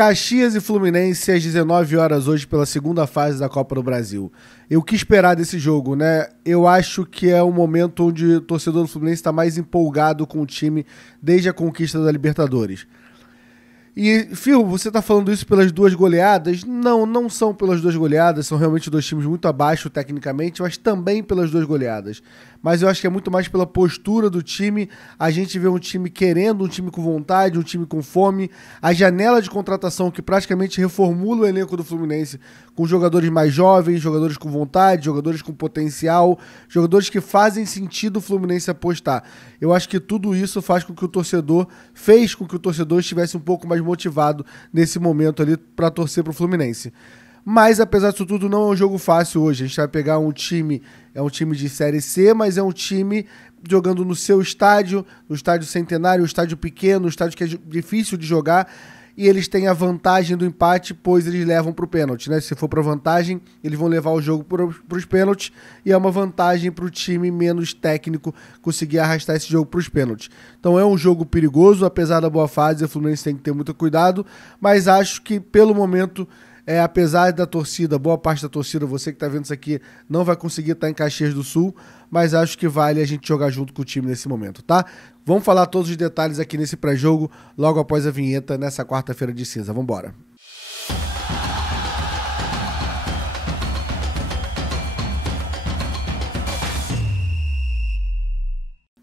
Caxias e Fluminense às 19 horas hoje pela segunda fase da Copa do Brasil. O que esperar desse jogo, né? Eu acho que é um momento onde o torcedor do Fluminense está mais empolgado com o time desde a conquista da Libertadores. E, Phil, você tá falando isso pelas duas goleadas? Não, não são pelas duas goleadas, são realmente dois times muito abaixo tecnicamente, mas também pelas duas goleadas. Mas eu acho que é muito mais pela postura do time, a gente vê um time querendo, um time com vontade, um time com fome, a janela de contratação que praticamente reformula o elenco do Fluminense, com jogadores mais jovens, jogadores com vontade, jogadores com potencial, jogadores que fazem sentido o Fluminense apostar. Eu acho que tudo isso fez com que o torcedor estivesse um pouco mais motivado nesse momento ali para torcer pro Fluminense. Mas, apesar disso tudo, não é um jogo fácil hoje. A gente vai pegar um time, é um time de Série C, mas é um time jogando no seu estádio, no estádio Centenário, um estádio pequeno, um estádio que é difícil de jogar, e eles têm a vantagem do empate, pois eles levam para o pênalti, né? Se for para vantagem, eles vão levar o jogo para os pênaltis, e é uma vantagem para o time menos técnico conseguir arrastar esse jogo para os pênaltis. Então é um jogo perigoso, apesar da boa fase, o Fluminense tem que ter muito cuidado, mas acho que pelo momento, apesar da torcida, boa parte da torcida, você que está vendo isso aqui, não vai conseguir estar em Caxias do Sul, mas acho que vale a gente jogar junto com o time nesse momento, tá? Vamos falar todos os detalhes aqui nesse pré-jogo, logo após a vinheta, nessa quarta-feira de cinza. Vambora!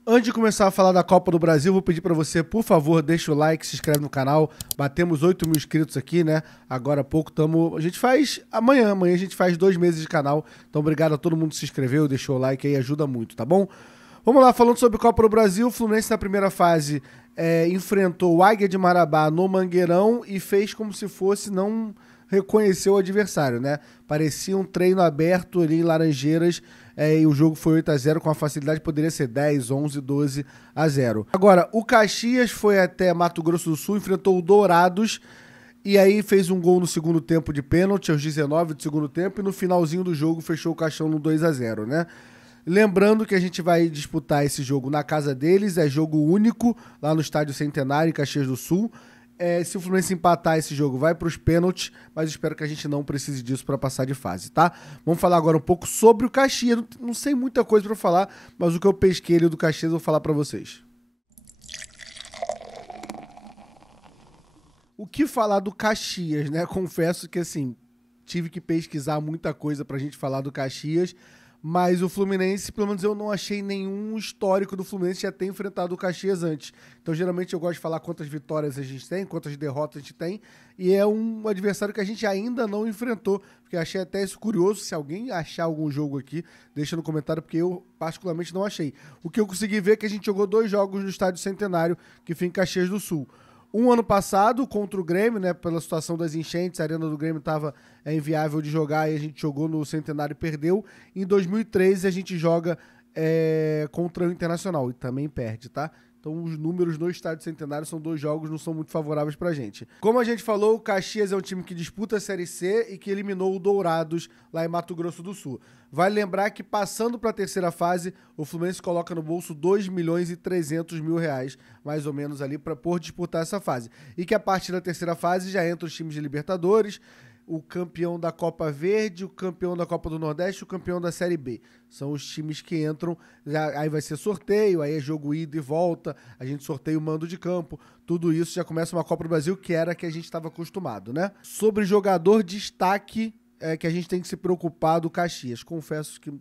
Antes de começar a falar da Copa do Brasil, vou pedir para você, por favor, deixa o like, se inscreve no canal. Batemos 8 mil inscritos aqui, né? Agora há pouco a gente faz... Amanhã a gente faz 2 meses de canal. Então, obrigado a todo mundo que se inscreveu, deixou o like aí, ajuda muito, tá bom? Vamos lá, falando sobre Copa do Brasil, o Fluminense na primeira fase enfrentou o Águia de Marabá no Mangueirão e fez como se fosse, não reconheceu o adversário, né? Parecia um treino aberto ali em Laranjeiras, e o jogo foi 8-0 com a facilidade, poderia ser 10, 11, 12-0. Agora, o Caxias foi até Mato Grosso do Sul, enfrentou o Dourados, e aí fez um gol no segundo tempo de pênalti, aos 19 do segundo tempo, e no finalzinho do jogo fechou o caixão no 2-0, né? Lembrando que a gente vai disputar esse jogo na casa deles, é jogo único, lá no Estádio Centenário, em Caxias do Sul. Se o Fluminense empatar esse jogo, vai para os pênaltis, mas espero que a gente não precise disso para passar de fase, tá? Vamos falar agora um pouco sobre o Caxias. Não sei muita coisa para falar, mas o que eu pesquei ali do Caxias eu vou falar para vocês. O que falar do Caxias, né? Confesso que, assim, tive que pesquisar muita coisa pra gente falar do Caxias, mas o Fluminense, pelo menos eu não achei nenhum histórico do Fluminense já ter enfrentado o Caxias antes. Então, geralmente, eu gosto de falar quantas vitórias a gente tem, quantas derrotas a gente tem, e é um adversário que a gente ainda não enfrentou, porque achei até isso curioso. Se alguém achar algum jogo aqui, deixa no comentário, porque eu, particularmente, não achei. O que eu consegui ver é que a gente jogou 2 jogos no Estádio Centenário, que fica em Caxias do Sul. Um ano passado, contra o Grêmio, né, pela situação das enchentes, a arena do Grêmio estava inviável de jogar e a gente jogou no Centenário e perdeu. Em 2013 a gente joga contra o Internacional e também perde, tá? Então os números no Estádio Centenário são 2 jogos, não são muito favoráveis pra gente. Como a gente falou, o Caxias é um time que disputa a Série C e que eliminou o Dourados lá em Mato Grosso do Sul. Vale lembrar que passando para a terceira fase, o Fluminense coloca no bolso 2.300.000 reais, mais ou menos ali, por disputar essa fase. E que a partir da terceira fase já entra os times de Libertadores, o campeão da Copa Verde, o campeão da Copa do Nordeste e o campeão da Série B. São os times que entram, aí vai ser sorteio, aí é jogo ida e volta, a gente sorteia o mando de campo, tudo isso já começa uma Copa do Brasil, que era a que a gente estava acostumado, né? Sobre jogador destaque, que a gente tem que se preocupar do Caxias. Confesso que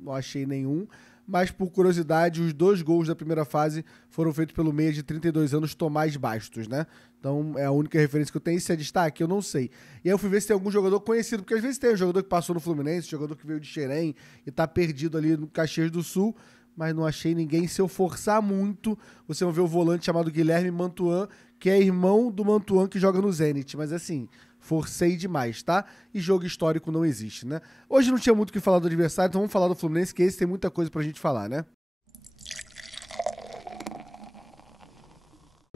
não achei nenhum, mas por curiosidade, os 2 gols da primeira fase foram feitos pelo meia de 32 anos, Tomás Bastos, né? Então é a única referência que eu tenho. Se é destaque, eu não sei. E aí eu fui ver se tem algum jogador conhecido, porque às vezes tem um jogador que passou no Fluminense, jogador que veio de Xerém e tá perdido ali no Caxias do Sul, mas não achei ninguém. Se eu forçar muito, você vai ver o volante chamado Guilherme Mantuan, que é irmão do Mantuan que joga no Zenit, mas assim, forcei demais, tá? E jogo histórico não existe, né? Hoje não tinha muito o que falar do adversário, então vamos falar do Fluminense, que esse tem muita coisa pra gente falar, né?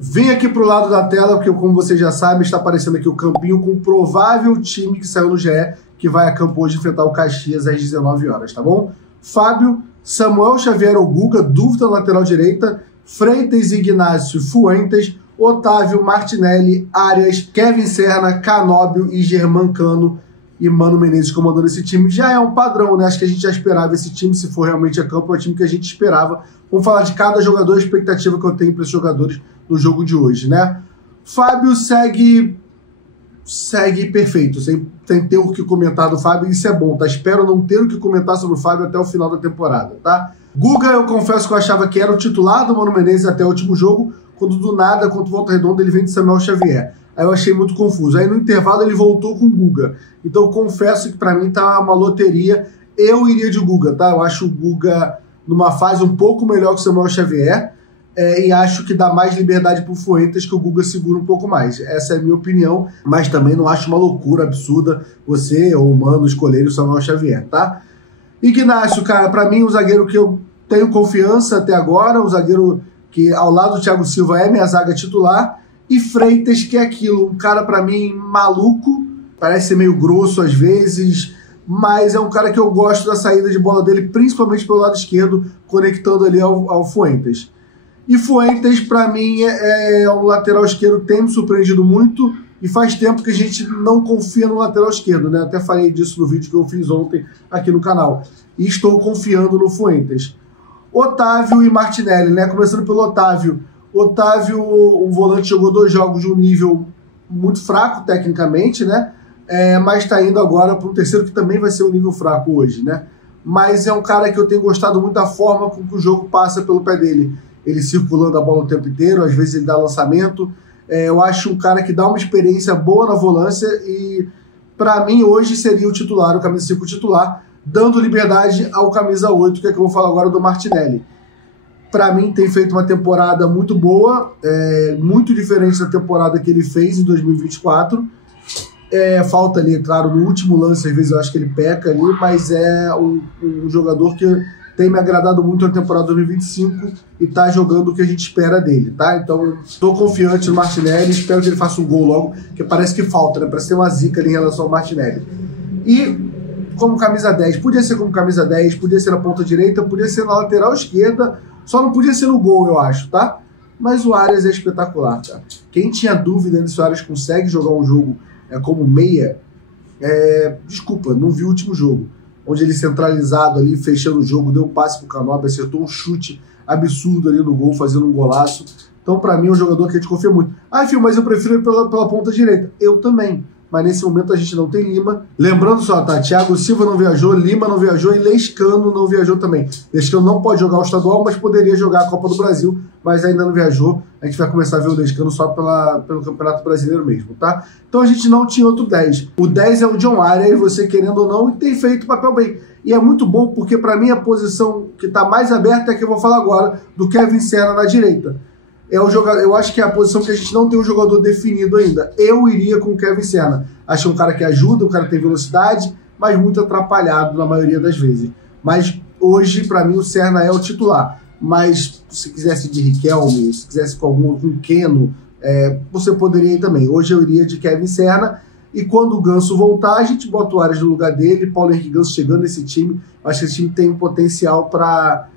Vem aqui pro lado da tela, porque como você já sabe, está aparecendo aqui o campinho com o provável time que saiu no GE, que vai a campo hoje enfrentar o Caxias às 19 horas, tá bom? Fábio, Samuel Xavier ou Guga, dúvida na lateral direita, Freitas, Ignácio, Fuentes, Otávio, Martinelli, Arias, Kevin Serna, Canóbio e Germancano e Mano Menezes comandando esse time. Já é um padrão, né? Acho que a gente já esperava esse time, se for realmente a campo, é o time que a gente esperava. Vamos falar de cada jogador, a expectativa que eu tenho para esses jogadores no jogo de hoje, né? Fábio segue perfeito, sem ter o que comentar do Fábio, isso é bom, tá? Espero não ter o que comentar sobre o Fábio até o final da temporada, tá? Guga, eu confesso que eu achava que era o titular do Mano Menezes até o último jogo, quando do nada, contra o Volta Redonda, ele vem de Samuel Xavier. Aí eu achei muito confuso. Aí no intervalo ele voltou com o Guga. Então eu confesso que pra mim tá uma loteria. Eu iria de Guga, tá? Eu acho o Guga numa fase um pouco melhor que o Samuel Xavier. E acho que dá mais liberdade pro Fuentes, que o Guga segura um pouco mais. Essa é a minha opinião, mas também não acho uma loucura absurda você ou o Mano escolherem o Samuel Xavier, tá? Ignacio, cara, pra mim o zagueiro que eu tenho confiança até agora, o zagueiro que ao lado do Thiago Silva é minha zaga titular, e Freitas, que é aquilo, um cara pra mim maluco, parece ser meio grosso às vezes, mas é um cara que eu gosto da saída de bola dele, principalmente pelo lado esquerdo, conectando ali ao Fuentes. E Fuentes, para mim, é um lateral esquerdo que tem me surpreendido muito e faz tempo que a gente não confia no lateral esquerdo, né? Até falei disso no vídeo que eu fiz ontem aqui no canal. E estou confiando no Fuentes. Otávio e Martinelli, né? Começando pelo Otávio. Otávio, o volante, jogou 2 jogos de um nível muito fraco, tecnicamente, né? Mas está indo agora para o terceiro, que também vai ser um nível fraco hoje, né? Mas é um cara que eu tenho gostado muito da forma com que o jogo passa pelo pé dele. Ele circulando a bola o tempo inteiro, às vezes ele dá lançamento. Eu acho um cara que dá uma experiência boa na volância e, para mim, hoje seria o titular, o camisa 5 titular, dando liberdade ao camisa 8, que é que eu vou falar agora do Martinelli. Para mim, tem feito uma temporada muito boa, muito diferente da temporada que ele fez em 2024. Falta ali, claro, no último lance, às vezes eu acho que ele peca ali, mas é um jogador que tem me agradado muito na temporada 2025 e tá jogando o que a gente espera dele, tá? Então, estou confiante no Martinelli, espero que ele faça um gol logo, que parece que falta, né? Parece ter uma zica ali em relação ao Martinelli. E como camisa 10, podia ser como camisa 10, podia ser na ponta direita, podia ser na lateral esquerda, só não podia ser no gol, eu acho, tá? Mas o Arias é espetacular, tá? Quem tinha dúvida se o Arias consegue jogar um jogo como meia, desculpa, não vi o último jogo, onde ele centralizado ali, fechando o jogo, deu um passe pro Canóbio, acertou um chute absurdo ali no gol, fazendo um golaço. Então, pra mim, é um jogador que a gente confia muito. Filho, mas eu prefiro ele pela ponta direita. Eu também. Mas nesse momento a gente não tem Lima. Lembrando só, tá? Thiago Silva não viajou, Lima não viajou e Lescano não viajou também. Lescano não pode jogar o estadual, mas poderia jogar a Copa do Brasil, mas ainda não viajou. A gente vai começar a ver o Lescano só pelo Campeonato Brasileiro mesmo, tá? Então a gente não tinha outro 10. O 10 é o John Arias, você querendo ou não, e tem feito o papel bem. E é muito bom porque, para mim, a posição que está mais aberta é a que eu vou falar agora, do Kevin Serna na direita. Eu acho que é a posição que a gente não tem um jogador definido ainda. Eu iria com o Kevin Serna. Acho um cara que ajuda, um cara que tem velocidade, mas muito atrapalhado na maioria das vezes. Mas hoje, para mim, o Serna é o titular. Mas se quisesse de Riquelme, se quisesse com Keno, você poderia ir também. Hoje eu iria de Kevin Serna. E quando o Ganso voltar, a gente bota o Arias no lugar dele, Paulo Henrique Ganso chegando nesse time. Acho que esse time tem um potencial para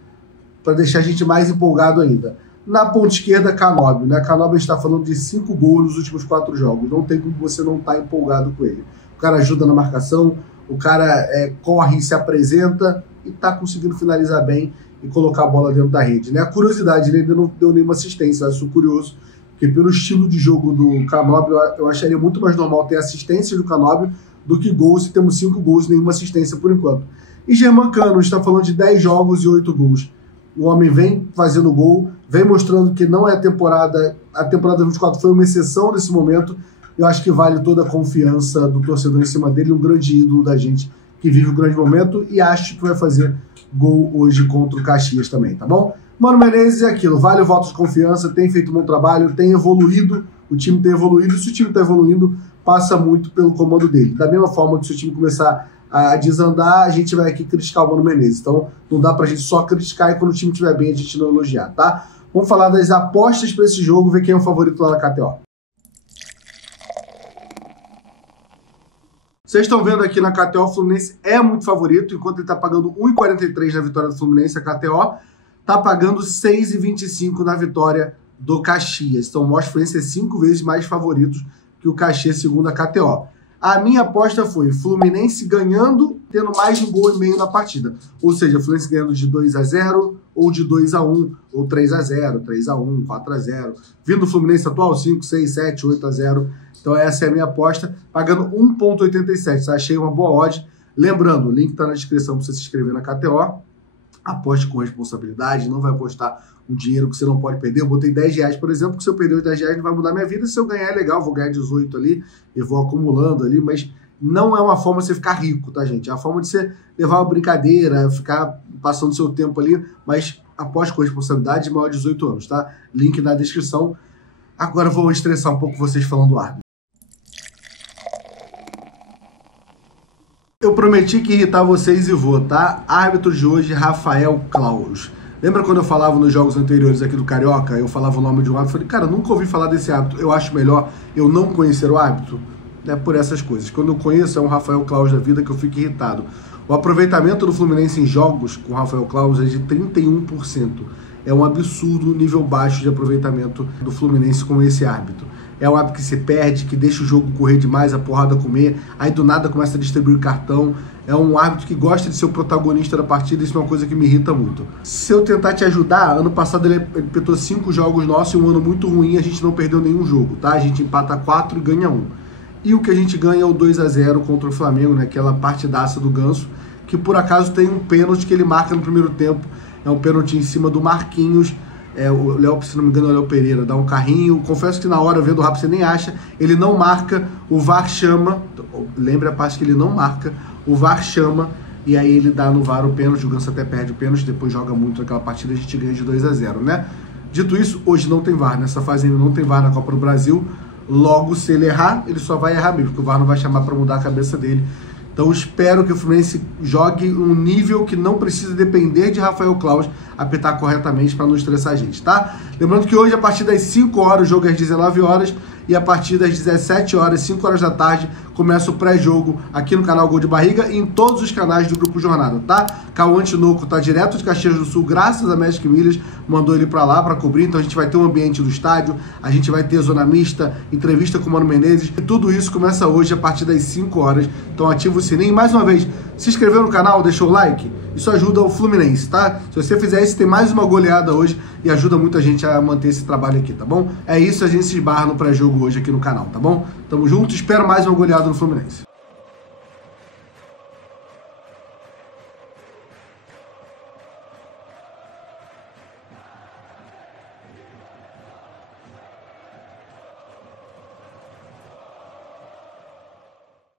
deixar a gente mais empolgado ainda. Na ponta esquerda, Canóbio, né? Canóbio está falando de 5 gols nos últimos 4 jogos. Não tem como você não estar empolgado com ele. O cara ajuda na marcação, o cara corre e se apresenta e está conseguindo finalizar bem e colocar a bola dentro da rede, né? A curiosidade, ele ainda não deu nenhuma assistência. Eu acho curioso, porque pelo estilo de jogo do Canóbio, eu acharia muito mais normal ter assistência do Canóbio do que gols, e temos 5 gols e nenhuma assistência por enquanto. E Germancano está falando de 10 jogos e 8 gols. O homem vem fazendo gol, vem mostrando que não é a temporada 24 foi uma exceção nesse momento. Eu acho que vale toda a confiança do torcedor em cima dele, um grande ídolo da gente que vive um grande momento, e acho que vai fazer gol hoje contra o Caxias também, tá bom? Mano Menezes é aquilo, vale o voto de confiança, tem feito um bom trabalho, tem evoluído, o time tem evoluído, e se o time está evoluindo, passa muito pelo comando dele. Da mesma forma que se o time começar a desandar, a gente vai aqui criticar o Mano Menezes. Então, não dá pra gente só criticar e quando o time estiver bem, a gente não elogiar, tá? Vamos falar das apostas para esse jogo, ver quem é o favorito lá na KTO. Vocês estão vendo aqui na KTO, o Fluminense é muito favorito, enquanto ele tá pagando 1,43 na vitória do Fluminense, a KTO tá pagando 6,25 na vitória do Caxias. Então mostra o Fluminense 5 vezes mais favoritos que o Caxias, segundo a KTO. A minha aposta foi Fluminense ganhando, tendo mais de 1,5 gols na partida. Ou seja, Fluminense ganhando de 2-0, ou de 2-1, ou 3-0, 3-1, 4-0. Vindo do Fluminense atual, 5, 6, 7, 8-0. Então essa é a minha aposta, pagando 1,87. Achei uma boa odd. Lembrando, o link está na descrição para você se inscrever na KTO. Aposte com responsabilidade, não vai apostar um dinheiro que você não pode perder. Eu botei R$10, por exemplo, que se eu perder os R$10 não vai mudar minha vida. Se eu ganhar é legal, vou ganhar 18 ali e vou acumulando ali, mas não é uma forma de você ficar rico, tá, gente? É uma forma de você levar uma brincadeira, ficar passando seu tempo ali, mas aposte com responsabilidade, maior de 18 anos, tá? Link na descrição. Agora eu vou estressar um pouco vocês falando do árbitro. Eu prometi que irritar vocês e vou, tá? Árbitro de hoje, Rafael Claus. Lembra quando eu falava nos jogos anteriores aqui do Carioca, eu falava o nome de um árbitro? Falei, cara, nunca ouvi falar desse árbitro. Eu acho melhor eu não conhecer o árbitro. É por essas coisas. Quando eu conheço, é um Rafael Claus da vida que eu fico irritado. O aproveitamento do Fluminense em jogos com o Rafael Claus é de 31%. É um absurdo o nível baixo de aproveitamento do Fluminense com esse árbitro. É um árbitro que se perde, que deixa o jogo correr demais, a porrada comer, aí do nada começa a distribuir cartão. É um árbitro que gosta de ser o protagonista da partida, isso é uma coisa que me irrita muito. Se eu tentar te ajudar, ano passado ele apitou 5 jogos nossos e um ano muito ruim, a gente não perdeu nenhum jogo, tá? A gente empata 4 e ganha 1. E o que a gente ganha é o 2-0 contra o Flamengo, né? Aquela partidaça do Ganso, que por acaso tem um pênalti que ele marca no primeiro tempo. É um pênalti em cima do Marquinhos. O Léo, se não me engano, é o Léo Pereira, dá um carrinho. Confesso que na hora, vendo rápido, você nem acha. Ele não marca, o VAR chama. Lembra a parte que ele não marca, o VAR chama. E aí ele dá no VAR o pênalti. O Ganso até perde o pênalti, depois joga muito naquela partida. A gente ganha de 2-0, né? Dito isso, hoje não tem VAR. Nessa fase ainda não tem VAR na Copa do Brasil. Logo, se ele errar, ele só vai errar mesmo, porque o VAR não vai chamar para mudar a cabeça dele. Então espero que o Fluminense jogue um nível que não precisa depender de Rafael Claus apitar corretamente para não estressar a gente, tá? Lembrando que hoje, a partir das 5 horas, o jogo é às 19 horas e a partir das 17 horas, 5 horas da tarde, começa o pré-jogo aqui no canal Gol de Barriga e em todos os canais do Grupo Jornada, tá? Cauã Tinoco tá direto de Caxias do Sul, graças a Magic Milhas, mandou ele para lá para cobrir, então a gente vai ter um ambiente do estádio, a gente vai ter zona mista, entrevista com o Mano Menezes, e tudo isso começa hoje a partir das 5 horas, então ativa o sininho. Mais uma vez, se inscreveu no canal, deixou o like, isso ajuda o Fluminense, tá? Se você fizer isso, tem mais uma goleada hoje e ajuda muita gente a manter esse trabalho aqui, tá bom? É isso, a gente se esbarra no pré-jogo hoje aqui no canal, tá bom? Tamo junto, espero mais uma goleada no Fluminense.